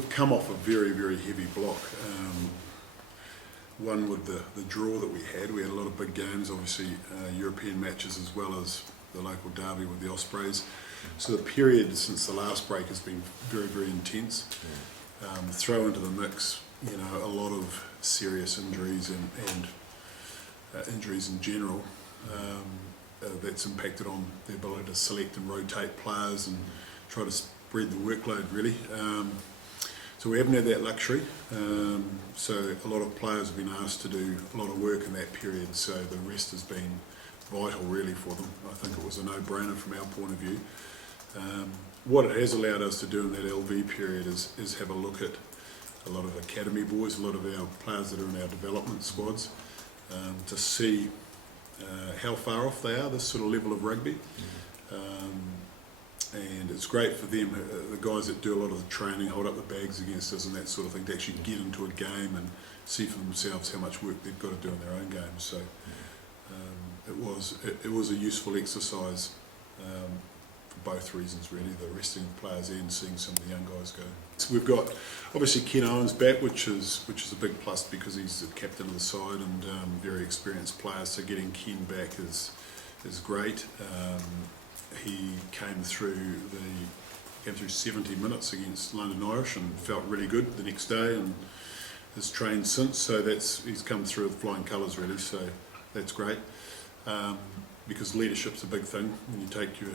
we've come off a very, very heavy block. One with the draw that we had a lot of big games, obviously European matches as well as the local derby with the Ospreys. So the period since the last break has been very, very intense. Throw into the mix, you know, a lot of serious injuries and injuries in general. That's impacted on the ability to select and rotate players and try to spread the workload really. So we haven't had that luxury. So a lot of players have been asked to do a lot of work in that period, so the rest has been vital really for them. I think it was a no-brainer from our point of view. What it has allowed us to do in that LV period is have a look at a lot of academy boys, a lot of our players that are in our development squads, to see how far off they are, this sort of level of rugby. And it's great for them, the guys that do a lot of the training, hold up the bags against us and that sort of thing, to actually get into a game and see for themselves how much work they've got to do in their own games. So it was a useful exercise for both reasons really, the resting of players and seeing some of the young guys go. So we've got obviously Ken Owens back, which is a big plus because he's the captain of the side and very experienced player, so getting Ken back is great. He came through 70 minutes against London Irish and felt really good the next day and has trained since, so he's come through with flying colours really, so that's great. Because leadership's a big thing. When you take your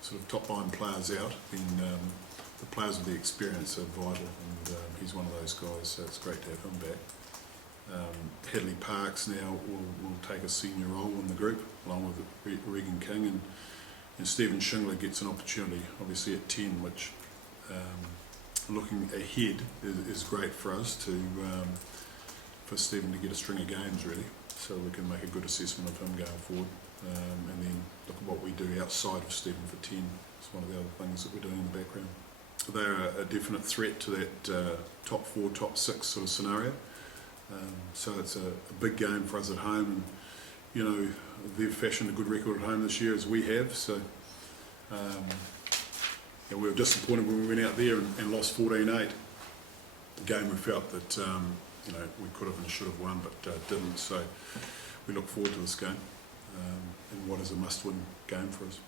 sort of top line players out, then the players with the experience are vital, and he's one of those guys, so it's great to have him back. Hadley Parks now will take a senior role in the group along with Regan King, and Stephen Shingler gets an opportunity obviously at 10, which looking ahead is great for us for Stephen to get a string of games really, so we can make a good assessment of him going forward, and then look at what we do outside of Stephen for 10. It's one of the other things that we're doing in the background. They're a definite threat to that top 4, top 6 sort of scenario. So it's a big game for us at home, and you know, they've fashioned a good record at home this year as we have, so we were disappointed when we went out there and lost 14-8. The game we felt that you know, we could have and should have won, but didn't, so we look forward to this game in what is a must-win game for us.